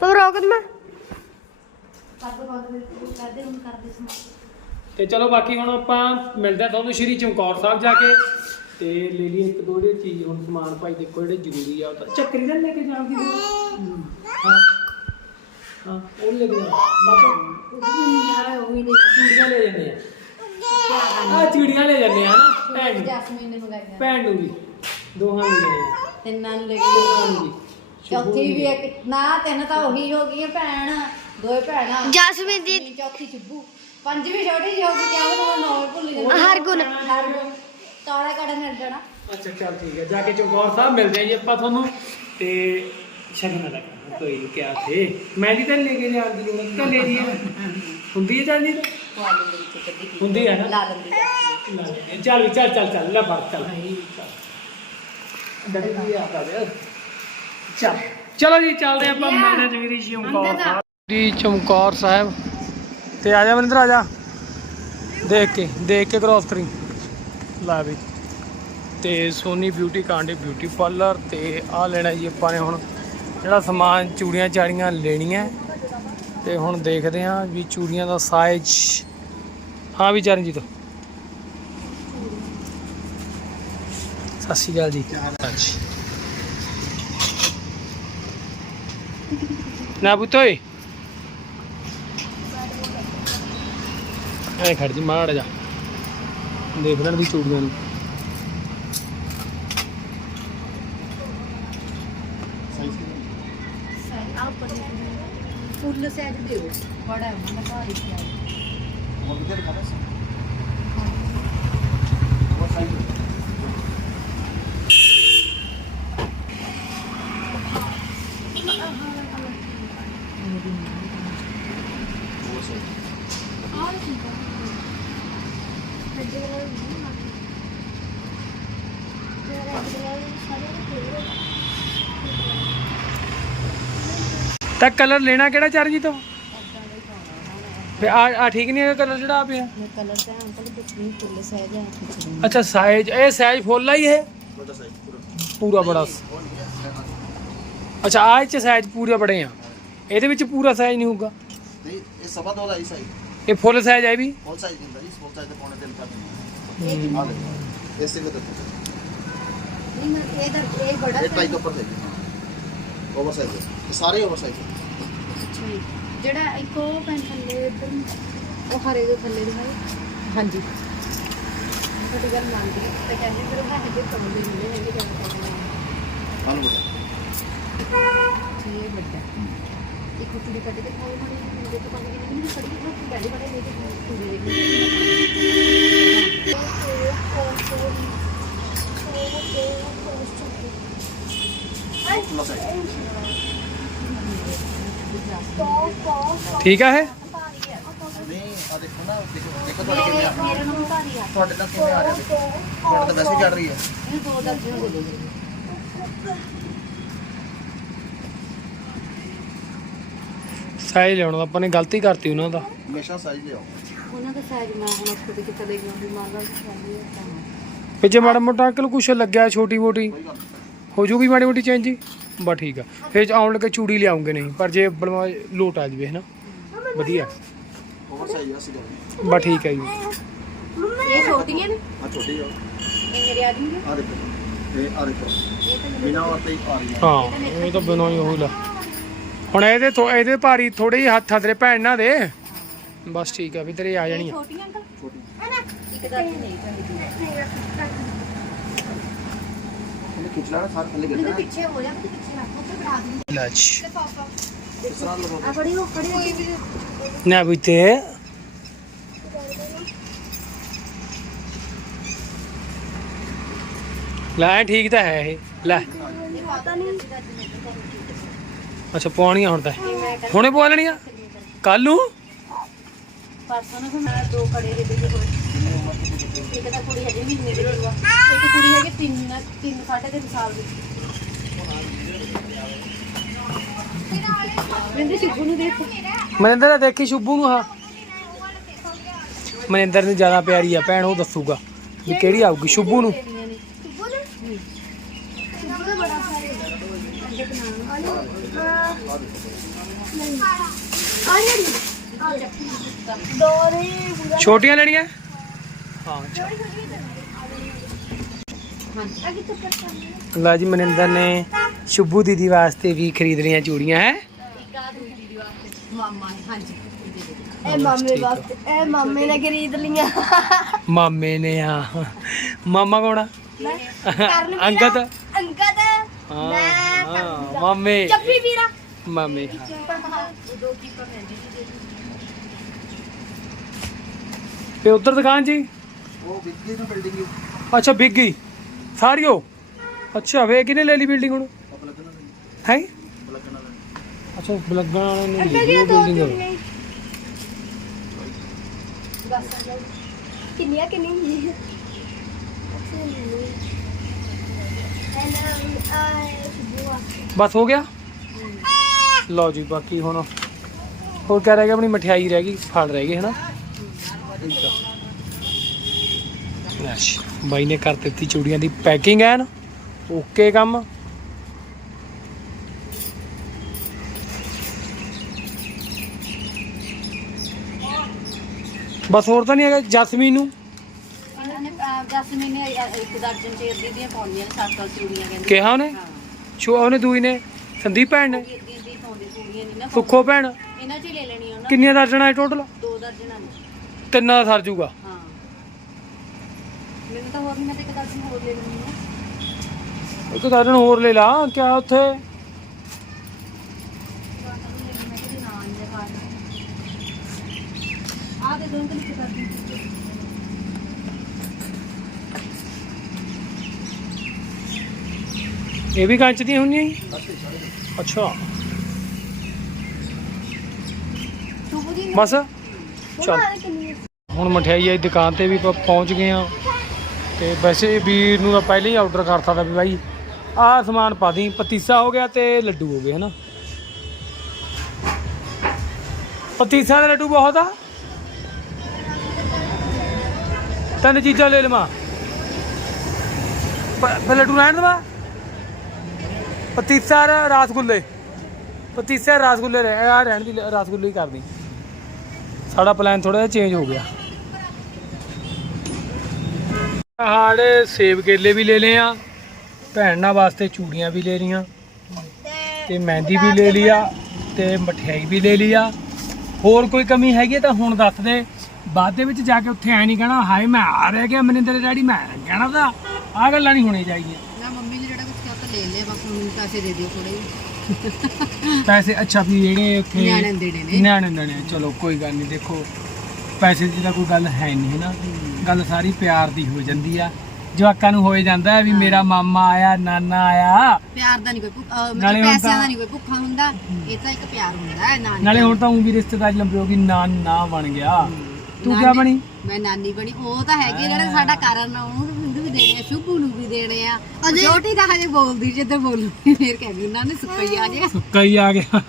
Speaker 4: ਤੂੰ ਰੋਕ ਮੈਂ
Speaker 1: ਤੇ ਚਲੋ ਬਾਕੀ ਹੁਣ ਆਪਾਂ ਮਿਲਦੇ ਆ ਤੁਹਾਨੂੰ ਸ਼੍ਰੀ ਚਮਕੌਰ ਸਾਹਿਬ ਜਾ ਕੇ। ਤੇ ਲੈ ਲਈ ਇੱਕ ਦੋ ਜਿਹੜੇ ਚੀਜ਼ ਹੁਣ ਸਮਾਨ ਭਾਈ ਦੇਖੋ ਜਿਹੜੇ ਜ਼ਰੂਰੀ ਆ ਉਹ ਤਾਂ। ਚੱਕਰੀ ਨਾਲ ਲੈ ਕੇ ਜਾਣ ਦੀ ਲੋੜ ਹਾਂ ਹਾਂ ਉਹ ਲੈ ਕੇ ਜਾ ਬਾਕੀ ਚੂੜੀਆਂ ਲੈ ਜਾਂਦੇ ਆ। ਆ ਚੂੜੀਆਂ ਲੈ ਜਾਂਦੇ ਆ ਨਾ ਭੈਣ ਨੂੰ।
Speaker 3: ਜੈਸਮੀਨ ਨੇ ਮੰਗਾਈਆਂ
Speaker 1: ਭੈਣ ਨੂੰ ਵੀ। ਦੋਹਾਂ ਨੂੰ ਲੈਣੇ ਆ
Speaker 3: ਤਿੰਨਾਂ ਨੂੰ ਲੈ
Speaker 1: ਦੋਹਾਂ ਨੂੰ
Speaker 3: ਕੇ
Speaker 1: ਵੀ।
Speaker 3: ਚੌਥੀ ਵੀ ਇੱਕ ਨਾ ਤਿੰਨ ਤਾਂ ਉਹੀ ਹੋ ਗਈਆਂ ਭੈਣ। ਦੋਏ ਭੈਣਾਂ।
Speaker 4: ਜਸਮੀਨ ਦੀ
Speaker 3: ਚੌਥੀ ਚੁੱਬੂ ਪੰਜਵੀਂ ਛੋਟੀ ਜਿਹੀ ਹੋ ਗਈ ਕਿਆ ਉਹਨੂੰ ਨੌਂ ਭੁੱਲ ਜਾਂਦੀ
Speaker 4: ਹਰਗੁਣ।
Speaker 3: ਹਰਗੁਣ। ਕਾਲਾ ਕਾੜਾ ਮਿਲ ਜਾਣਾ।
Speaker 1: ਅੱਛਾ ਚੱਲ ਠੀਕ ਹੈ। ਜਾ ਕੇ ਚਮਕੌਰ ਸਾਹਿਬ ਮਿਲਦੇ ਆ ਜੀ ਆਪਾਂ ਤੁਹਾਨੂੰ। ਤੇ ਸ਼ਗਨ ਦਾ ਕੰਮ ਕੋਈ ਨਹੀਂ ਕਿਹਾ ਥੇ ਮੈਂ ਵੀ ਤਾਂ ਲੈ ਕੇ ਜਾਣ ਦੀ ਲੋੜ ਤਾਂ ਲੈ ਜੀ ਹੁੰਦੀ ਹੈ ਜਾਂਦੀ ਹੁੰਦੀ ਹੈ ਨਾ?
Speaker 3: ਲਾ ਲੈਂਦੀ
Speaker 1: ਚੱਲ ਵੀ ਚੱਲ ਚੱਲ ਚੱਲ। ਲੈ ਫੜ ਚੱਲ। ਚੱਲ। ਚਲੋ। ਜੀ ਚੱਲਦੇ ਆਪਾਂ ਮੈਨੇ ਜਵੀਰੀ ਚਮਕੌਰ ਸਾਹਿਬ। ਜੀ ਚਮਕੌਰ ਸਾਹਿਬ। ਤੇ ਆ ਜਾ ਮਨਿੰਦਰ ਆ ਜਾ। ਦੇਖ ਕੇ ਦੇਖ ਕੇ ਕ੍ਰੋਸ ਕਰੀ ਲਾ ਵੀ ਤੇ ਸੋਨੀ ਬਿਊਟੀ ਕਾਂਡੇ ਬਿਊਟੀ ਪਾਰਲਰ ਤੇ ਆ ਲੈਣਾ ਜੀ ਆਪਾਂ ਨੇ ਹੁਣ, ਜਿਹੜਾ ਸਮਾਨ ਚੂੜੀਆਂ ਚਾੜੀਆਂ ਲੈਣੀਆਂ। ਤੇ ਹੁਣ ਦੇਖਦੇ ਹਾਂ ਵੀ ਚੂੜੀਆਂ ਦਾ ਸਾਈਜ਼ ਹਾਂ ਵੀ ਚਰਨਜੀਤ। ਸਤਿ ਸ਼੍ਰੀ ਅਕਾਲ ਜੀ। ਹਾਂਜੀ। ਨਾ ਪੁੱਤੋਏ ਐ ਖੜ ਜੀ ਮਾੜ ਜਾ ਦੇਖ ਲੈਣ ਦੀ ਚੂੜੀਆਂ ਨੂੰ।
Speaker 3: ਫੁੱਲ ਸੈਜ ਦਿਓ। ਬੜਾ ਦਾ ਭਾਰੀ ਪਿਆ
Speaker 1: ਤਾਂ ਕਲਰ ਲੈਣਾ ਕਿਹੜਾ ਚਰਨਜੀਤ ਫੇ ਆ ਆ ਠੀਕ ਨਹੀਂ ਹੈਗਾ ਕਲਰ ਜਿਹੜਾ ਆ ਪਿਆ
Speaker 3: ਮੈਂ ਕਲਰ ਤੇ ਅੰਕਲ ਪੁੱਛਣੀ ਫੁੱਲ ਸੈਜ ਆ ਪੁੱਛਣੀ
Speaker 1: ਅੱਛਾ ਸਾਈਜ਼ ਇਹ ਸਾਈਜ਼ ਫੁੱਲ ਆ ਹੀ ਇਹ? ਪੂਰਾ। ਬੜਾ। ਅੱਛਾ ਆ ਚ ਸਾਈਜ਼ ਪੂਰੇ ਬੜੇ ਆ। ਇਹਦੇ ਵਿੱਚ ਪੂਰਾ ਸਾਈਜ਼ ਨਹੀਂ ਹੋਊਗਾ?
Speaker 5: ਨਹੀਂ ਇਹ ਸਭਾ ਦੋ ਦਾ ਹੀ ਸਾਈ
Speaker 1: ਇਹ ਫੁੱਲ ਸਾਈਜ਼ ਹੈ ਵੀ?
Speaker 5: ਫੁੱਲ ਸਾਈਜ਼ ਦਿੰਦਾ ਜੀ ਫੁੱਲ ਸਾਈਜ਼ ਤੇ ਪੌਣੇ ਤਿੰਨ ਕਰ ਦਿੰਦਾ ਆ ਦੇਖੋ ਇਸੇ ਵਿੱਚ
Speaker 3: ਨਹੀਂ ਮੈਂ ਇਹ ਤਾਂ ਇਹ ਬੜਾ
Speaker 5: ਇਹ ਟਾਈ ਦੇ ਉੱਪਰ ਹੈ ਓਵਰ ਸਾਈਜ਼ ਇਹ ਸਾਰੇ ਓਵਰ ਸਾਈਜ਼
Speaker 3: ਅੱਛਾ ਜੀ। ਜਿਹੜਾ ਇੱਕ ਉਹ ਪੈਨ ਥੱਲੇ ਇੱਧਰ ਨੂੰ, ਉਹ ਹਰੇ ਦੇ ਥੱਲੇ ਦੇ ਹੈ। ਹਾਂਜੀ। ਤੁਹਾਡੀ ਗੱਲ ਮੰਨਦੀ ਹਾਂ, ਤੇ ਕਹਿੰਦੇ ਫਿਰ ਉਹ ਹੈਗੇ ਕਮਲ ਦੇ ਮਿਲੇ ਹੈਗੇ ਜਾਨ
Speaker 5: ਹਾਂ ਬੋਲ
Speaker 3: ਇਹ ਵੱਡਾ। ਇੱਕ ਕੁੜੀ ਕੱਢ ਕੇ ਖਾਓ ਮਾੜੀ ਮੇਰੇ ਤੋਂ ਪੰਜ ਕਿਲੋ ਨਹੀਂ ਫੜੀ ਨਾ ਬੜੇ ਬੜੇ ਲੈ ਕੇ ਕੁੜੀ ਦੇ
Speaker 5: ਫੁੱਲ ਸਾਈਜ਼
Speaker 1: ਠੀਕ ਆ ਇਹ?
Speaker 5: ਨਹੀਂ ਆ ਦੇਖੋ ਨਾ ਦੇਖੋ ਦੇਖੋ ਤੁਹਾਡੇ ਕਿੰਨੇ ਆ
Speaker 3: ਮੇਰੇ ਨੂੰ ਭਾਰੀ ਆ
Speaker 5: ਤੁਹਾਡੇ ਤਾਂ ਕਿੰਨੇ ਆ ਰਹੇ ਦੇਖੋ ਤੁਹਾਡੇ ਤਾਂ ਵੈਸੇ ਹੀ ਚੜ ਰਹੀ ਹੈ
Speaker 3: ਇਹ ਦੋ ਦਰਜਨ ਦੇ ਦੋ
Speaker 1: ਸਾਈਜ਼ ਲਿਆਉਣ ਆਪਾਂ ਨੇ ਗਲਤੀ ਕਰਤੀ ਉਹਨਾਂ ਦਾ।
Speaker 5: ਹਮੇਸ਼ਾ ਸਾਈਜ਼ ਲਿਆਓ।
Speaker 3: ਉਹਨਾਂ ਦਾ ਸਾਈਜ਼ ਮੈਂ ਹੁਣ ਖੁਦ ਕਿਤੇ ਲੈ ਗਈ ਮੰਨ ਲਾ ਚਾਹੀਏ ਤਾਂ।
Speaker 1: ਵਿੱਚ ਮਾੜਾ ਮੋਟਾ ਅੰਕਲ ਕੁਛ ਲੱਗਿਆ ਛੋਟੀ ਮੋਟੀ ਹੋ ਜੂਗੀ ਮਾੜੀ ਮੋਟੀ ਚੇਂਜ ਜੀ ਬਸ ਠੀਕ ਆ। ਫਿਰ ਆਉਣ ਲੱਗੇ ਚੂੜੀ ਲਿਆਉਂਗੇ ਨਹੀਂ ਪਰ ਜੇ ਬਣਵਾ ਲੋਟ ਆ ਜਵੇ ਹਨਾ? ਵਧੀਆ।
Speaker 5: ਓਵਰ ਸਾਈਜ਼ ਆ ਸੀ
Speaker 1: ਬਸ ਠੀਕ ਹੈ ਜੀ।
Speaker 3: ਇਹ ਛੋਟੀਆਂ ਨੇ।
Speaker 5: ਆ ਛੋਟੀ ਆ।
Speaker 3: ਇਹ ਮੇਰੇ ਆਦਮੀ ਦੇ
Speaker 5: ਆ ਦੇਖੋ। ਇਹ ਆ ਦੇਖੋ।
Speaker 3: ਇਹ ਤਾਂ
Speaker 5: ਬਿਨਾ ਉਹ ਤੇ ਆ। ਰਹੀ ਹੈ
Speaker 1: ਹਾਂ ਇਹ ਤਾਂ ਬਿਨੋ ਹੀ ਉਹ ਲਾ। ਹੁਣ ਇਹਦੇ ਥੋ- ਇਹਦੇ ਭਾਰੀ ਥੋੜੇ ਜਿਹੇ ਹੱਥ ਤੇਰੇ ਭੈਣ ਨਾਲ ਦੇ। ਬਸ ਠੀਕ ਆ ਵੀ ਤੇਰੇ ਆ ਜਾਣੀ ਆ।
Speaker 3: ਛੋਟੀਆਂ ਅੰਕਲ।
Speaker 5: ਛੋਟੀ।
Speaker 3: ਇੱਕ ਦਰਜਨ ਨਹੀਂ ਚਾਹੀਦੀ।
Speaker 5: ਇਹਨੇ खींच लेना सारे थल्ले गिर जाना
Speaker 3: ਪਿੱਛੇ ਹੋ ਜਾ ਤੂੰ ਪਿੱਛੇ ਰੱਖ ਉੱਥੇ ਬਿਠਾ ਦੇ
Speaker 1: ਲੈ ਜੀ
Speaker 5: इस तरह लगो
Speaker 3: ਆ ਖੜੀ ਹੋ ਖੜੀ ਹੋ
Speaker 1: ਨਾ ਬੁੱਤੇ ਲੈ ਠੀਕ ਤਾਂ ਹੈ ਇਹ ਲੈ ਅੱਛਾ ਪਾਉਣੀਆਂ ਹੁਣ ਤਾਂ ਹੁਣੇ ਪਵਾ ਲੈਣੀਆਂ ਕੱਲ ਨੂੰ
Speaker 3: ਪਰਸੋਂ ਨੂੰ ਮੈਂ ਦੋ ਕੜੇ ਦੇ ਦੇ ਕੋਲ ਇੱਕ ਤਾਂ ਕੁੜੀ ਹਜੇ ਮਹੀਨੇ ਦੀ ਹੋਆ ਇੱਕ ਕੁੜੀ ਹੈਗੀ ਤਿੰਨ ਤਿੰਨ ਸਾਢੇ ਤਿੰਨ ਸਾਲ ਦੀ। ਮੈਨੂੰ ਸ਼ਿਬੂ ਨੂੰ ਦੇਖ।
Speaker 1: ਮਨਿੰਦਰ ਨੇ ਦੇਖੀ ਸ਼ੁਭੂ ਨੂੰ ਹਾਂ ਮਨਿੰਦਰ ਨੂੰ ਜ਼ਿਆਦਾ ਪਿਆਰੀ ਆ ਭੈਣ ਉਹ ਦੱਸੂਗਾ ਵੀ ਕਿਹੜੀ ਆਊਗੀ ਸ਼ੁਭੂ ਨੂੰ। ਛੋਟੀਆਂ ਲੈਣੀਆਂ? ਲਾ ਜੀ ਮਨਿੰਦਰ ਨੇ ਸ਼ੁਭੂ ਦੀਦੀ ਵਾਸਤੇ ਵੀ ਖਰੀਦ ਲਈਆਂ ਚੂੜੀਆਂ ਹੈ?
Speaker 3: ਮਾਮਾ ਨੇ ਹਾਂਜੀ। ਦੇ ਦੇ
Speaker 4: ਇਹ ਮਾਮੇ ਵਾਸਤੇ ਇਹ ਮਾਮੇ ਨੇ ਖਰੀਦ ਲੀਆਂ
Speaker 1: ਮਾਮੇ ਨੇ ਆ ਮਾਮਾ ਕੌਣ ਅੰਗਦ? ਹਾਂ ਹਾਂ, ਮਾਮੇ।
Speaker 4: ਚੱਪੀ ਵੀਰਾ।
Speaker 1: ਮਾਮੇ। ਤੇ ਉਧਰ ਦੁਕਾਨ ਜੀ। ਅੱਛਾ ਵਿਕ ਗਈ। ਸਾਰੀ ਉਹ? ਅੱਛਾ ਵੇ ਕਿਨੇ ਲੈ ਲਈ ਬਿਲਡਿੰਗ ਹੁਣ?
Speaker 5: ਬਲਗਣਾ
Speaker 1: ਹੈ? ਅੱਛਾ ਬਲਗਣਾ ਵਾਲੇ ਨੇ
Speaker 4: ਲੈ
Speaker 1: ਲਈ ਬਿਲਡਿੰਗ
Speaker 4: ਉਹ
Speaker 1: ਬਸ ਹੋ ਗਿਆ? ਲਓ ਜੀ ਬਾਕੀ ਹੁਣ ਹੋਰ ਕਹਿ ਰਹਿ ਗਿਆ? ਆਪਣੀ ਮਠਿਆਈ ਰਹਿ ਗਈ ਫੜ ਰਹਿ ਗਏ ਹਨਾ? ਠੀਕ ਲੈ ਜੀ, ਬਾਈ ਨੇ ਕਰ ਦਿੱਤੀ ਚੂੜੀਆਂ ਦੀ ਪੈਕਿੰਗ ਐਨ। ਓਕੇ ਕੰਮ। ਬਸ ਹੋਰ ਤਾਂ ਨਹੀਂ ਹੈਗਾ ਜਸਮੀਨ ਨੂੰ।
Speaker 3: ਇਹਨਾਂ ਨੇ 10 ਮਹੀਨੇ ਅ, ਇੱਕ ਦਰਜਨ ਚ ਅੱਧੀ ਦੀਆਂ ਪਾਉਂਦੀਆਂ ਨੇ 7 ਚੂੜੀਆਂ ਕਹਿੰਦੇ।
Speaker 1: ਕਿਹਾ ਉਹਨੇ?
Speaker 3: ਹਾਂ।
Speaker 1: ਛੋ ਉਹਨੇ ਦੂਈ ਨੇ। ਸੰਦੀਪ ਭੈਣ ਨੇ।
Speaker 3: ਅੱਧੀ ਅੱਧੀ ਪਾਉਂਦੇ ਚੂੜੀਆਂ ਨਹੀਂ ਨਾ।
Speaker 1: ਸੁੱਖੋ ਭੈਣ।
Speaker 3: ਇਹਨਾਂ ਚ ਹੀ ਲੈ ਲੈਣੀ ਉਹਨਾਂ
Speaker 1: ਕਿੰਨੀਆਂ ਦਰਜਣਾ ਹੈ ਟੋਟਲ
Speaker 3: ਦੋ ਦਰਜਨਾਂ ਨੇ।
Speaker 1: ਤਿੰਨਾਂ ਦਾ ਸਰ ਜੂਗਾ।
Speaker 3: ਮੈਨੂੰ ਤਾਂ ਹੋਰ ਨਹੀਂ ਮੈਂ ਤਾਂ ਇੱਕ ਦਰਜਨ ਹੋਰ ਲੈ ਲੈਣੀ ਹੈ।
Speaker 1: ਇੱਕ ਦਰਜਨ ਹੋਰ ਲੈ ਲਾ ਕਿਆ ਉੱਥੇ?
Speaker 3: ਆ ਦੇ
Speaker 1: ਇਹ ਵੀ ਕੰਚ ਦੀਆਂ ਹੁੰਦੀਆਂ ਜੀ? ਅੱਛਾ।
Speaker 3: ਸ਼ੁਭ ਜੀ
Speaker 1: ਬਸ। ਚਲ। ਹੁਣ ਮਠਿਆਈ ਵਾਲੀ ਦੁਕਾਨ ਤੇ ਵੀ ਪਹੁੰਚ ਗਏ ਆ ਤੇ ਵੈਸੇ ਵੀਰ ਨੂੰ ਤਾਂ ਪਹਿਲਾਂ ਹੀ ਆਰਡਰ ਕਰਤਾ ਤਾਂ ਵੀ ਬਾਈ, ਆਹ ਸਮਾਨ ਪਾ ਦੀ ਪਤੀਸਾ ਹੋ ਗਿਆ ਤੇ ਲੱਡੂ ਹੋ ਗਏ, ਹਨਾ? ਪਤੀਸਾ ਦਾ ਲੱਡੂ ਬਹੁਤ ਆ। ਤਿੰਨ ਚੀਜ਼ਾਂ ਲੈ ਲਵਾਂ। ਪ- ਫਿਰ ਲੱਡੂ ਰਹਿਣ ਦੇਵਾਂ? ਪਤੀਸਾ ਔਰ ਰਸਗੁੱਲੇ। ਪਤੀਸਾ ਰਸਗੁੱਲੇ ਰਹਿ ਰਹਿਣ ਦੀ, ਰਸਗੁੱਲੇ ਹੀ ਕਰਦੀ ਸਾਡਾ ਪਲਾਨ ਥੋੜਾ ਜਿਹਾ ਚੇਂਜ ਹੋ ਗਿਆ। ਹਾੜੇ ਸੇਬ ਕੇਲੇ ਵੀ ਲੈ ਲਏ ਆ ਭੈਣਾਂ ਵਾਸਤੇ ਚੂੜੀਆਂ ਵੀ ਲੈ ਲੀਆਂ ਤੇ ਮਹਿੰਦੀ ਵੀ ਲੈ ਲਿਆ ਤੇ ਮਠਿਆਈ ਵੀ ਲੈ ਲਿਆ ਹੋਰ ਕੋਈ ਕਮੀ ਹੈਗੀ ਤਾਂ ਹੁਣ ਦੱਸ ਦੇ। ਬਾਅਦ ਦੇ ਵਿੱਚ ਜਾ ਕੇ ਉੱਥੇ ਐ ਨਹੀਂ ਕਹਿਣਾ ਹਾਏ ਮੈਂ ਆ ਰਹਿ ਗਿਆ ਮਨਿੰਦਰ ਡੈਡੀ ਮੈਂ ਕਹਿਣਾ ਤਾਂ ਆ ਗੱਲਾਂ ਨਹੀਂ ਹੋਣੀ ਚਾਹੀਦੀਆਂ।
Speaker 3: ਨਾ ਮੰਮੀ ਨੇ ਜਿਹੜਾ ਕੁਝ ਕਿਹਾ ਤਾਂ ਲੈ ਲਿਆ ਬਸ ਮੈਨੂੰ ਪੈਸੇ ਦੇ ਦਿਓ ਥੋੜੇ
Speaker 1: ਪੈਸੇ ਅੱਛਾ ਵੀ ਜਿਹੜੇ ਉੱਥੇ
Speaker 3: ਨਿਆਣਿਆਂ ਨੂੰ ਦੇਣੇ ਨੇ।
Speaker 1: ਨਿਆਣੇ ਨਿਆਣੇ ਚਲੋ ਕੋਈ ਗੱਲ ਨਹੀਂ ਦੇਖੋ। ਪੈਸੇ ਦੀ ਤਾਂ ਕੋਈ ਗੱਲ ਹੈ ਨਹੀਂ ਨਾ? ਗੱਲ ਸਾਰੀ ਪਿਆਰ ਦੀ ਹੋ ਜਾਂਦੀ ਆ। ਜਵਾਕਾਂ ਨੂੰ ਹੋਏ ਜਾਂਦਾ ਵੀ ਮੇਰਾ ਮਾਮਾ ਆਇਆ ਨਾਨਾ ਆਇਆ।
Speaker 3: ਪਿਆਰ ਦਾ ਨਹੀਂ ਕੋਈ ਭੁੱਖ- ਅਹ
Speaker 1: ਨਾਲੇ
Speaker 3: ਮਤਲਬ
Speaker 1: ਹੁਣ
Speaker 3: ਪੈਸਿਆਂ
Speaker 1: ਤਾਂ-
Speaker 3: ਦਾ ਨਹੀਂ ਕੋਈ ਭੁੱਖਾ ਹੁੰਦਾ ਇਹ ਤਾਂ ਇੱਕ ਪਿਆਰ ਹੁੰਦਾ ਹੈ ਨਾਨੀ
Speaker 1: ਨਾਲੇ ਹੁਣ ਤਾਂ ਉਹ ਵੀ ਰਿਸ਼ਤੇਦਾਰੀ ਲੰਬੀ ਹੋ ਗਈ ਨਾਨਾ ਬਣ ਗਿਆ। ਤੂੰ
Speaker 3: ਨਾਨੀ-
Speaker 1: ਕਿਆ ਬਣੀ?
Speaker 3: ਮੈਂ ਨਾਨੀ ਬਣੀ ਉਹ ਤਾਂ ਹੈਗੀ ਜਿਹੜਾ ਸਾਡਾ ਕਾਰਨ ਆ ਉਹਨੂੰ ਵੀ- ਵੀ ਦੇਣੇ ਆ ਸ਼ੁਭੂ ਨੂੰ ਵੀ ਦੇਣੇ ਆ। ਛੋਟੀ ਤਾਂ ਹਜੇ ਬੋਲਦੀ ਜਿੱਦਾਂ ਬੋਲੂਗੀ ਫੇਰ ਕਹਿੰਦੀ ਉਹਨਾਂ ਨੇ ਸੁੱਕਾ ਹੀ ਆ ਗਿਆ।
Speaker 1: ਸੁੱਕਾ ਹੀ ਆ ਗਿਆ।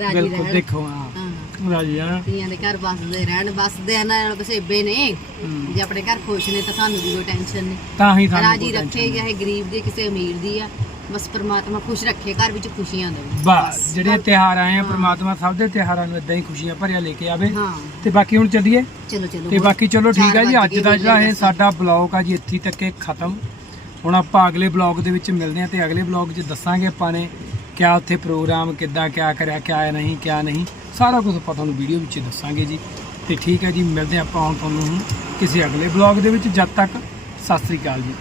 Speaker 3: ਰਾਜੀ
Speaker 1: ਬਿਲਕੁਲ
Speaker 3: ਰਹਿਣ।
Speaker 1: ਦੇਖੋ ਹਾਂ। ਰਾਜੀ ਆ।
Speaker 3: ਧੀਆਂ ਦੇ ਘਰ ਬਸਦੇ ਰਹਿਣ ਬਸਦੇ ਆ ਨਾਲ ਬਸੇਬੇ ਨੇ। ਜੇ ਆਪਣੇ ਘਰ ਖੁਸ਼ ਨੇ ਤਾਂ ਸਾਨੂੰ ਵੀ ਕੋਈ ਟੈਨਸ਼ਨ ਨਹੀਂ।
Speaker 1: ਤਾਂ ਹੀ ਸਾਨੂੰ
Speaker 3: ਰਾਜੀ ਰੱਖੇ
Speaker 1: tension
Speaker 3: ਚਾਹੇ ਗਰੀਬ ਦੀ ਕਿਸੇ ਅਮੀਰ ਦੀ ਆ। ਬਸ ਪ੍ਰਮਾਤਮਾ ਖੁਸ਼ ਰੱਖੇ ਘਰ ਵਿੱਚ ਖੁਸ਼ੀਆਂ ਦੇਵੇ
Speaker 1: ਬਸ ਜਿਹੜੇ ਤਿਉਹਾਰ ਆਏ ਆ ਪ੍ਰਮਾਤਮਾ ਸਭ ਦੇ ਤਿਉਹਾਰਾਂ ਨੂੰ ਇਦਾਂ ਹੀ ਖੁਸ਼ੀਆਂ ਭਰਿਆ ਲੈ ਕੇ ਆਵੇ।
Speaker 3: ਹਾਂ।
Speaker 1: ਤੇ ਬਾਕੀ ਹੁਣ ਚੱਲੀਏ।
Speaker 3: ਚਲੋ ਚਲੋ
Speaker 1: ਤੇ ਬਾਕੀ ਚਲੋ ਠੀਕ ਹੈ ਜੀ ਅੱਜ ਦਾ ਜਿਹੜਾ ਇਹ। ਸਾਡਾ ਬਲੌਗ ਆ ਜੀ ਇੱਥੇ ਤੱਕ ਇਹ ਖਤਮ। ਹੁਣ ਆਪਾਂ ਅਗਲੇ ਬਲੌਗ ਦੇ ਵਿੱਚ ਮਿਲਦੇ ਹਾਂ ਤੇ ਅਗਲੇ ਬਲੌਗ 'ਚ ਦੱਸਾਂਗੇ ਆਪਾਂ ਨੇ ਕਿਆ ਉੱਥੇ ਪ੍ਰੋਗਰਾਮ ਕਿੱਦਾਂ ਕਿਆ ਕਰਿਆ ਕਿਆ ਨਹੀਂ ਕਿਆ ਨਹੀਂ। ਸਾਰਾ ਕੁਝ ਆਪਾਂ ਤੁਹਾਨੂੰ ਵੀਡੀਓ ਵਿੱਚ ਦੱਸਾਂਗੇ ਜੀ। ਤੇ ਠੀਕ ਹੈ ਜੀ, ਮਿਲਦੇ ਹਾਂ ਆਪਾਂ ਹੁਣ ਤੁਹਾਨੂੰ ਕਿਸੇ ਅਗਲੇ ਬਲੌਗ ਦੇ ਵਿੱਚ। ਜਦ ਤੱਕ, ਸਤਿ ਸ੍ਰੀ ਅਕਾਲ ਜੀ।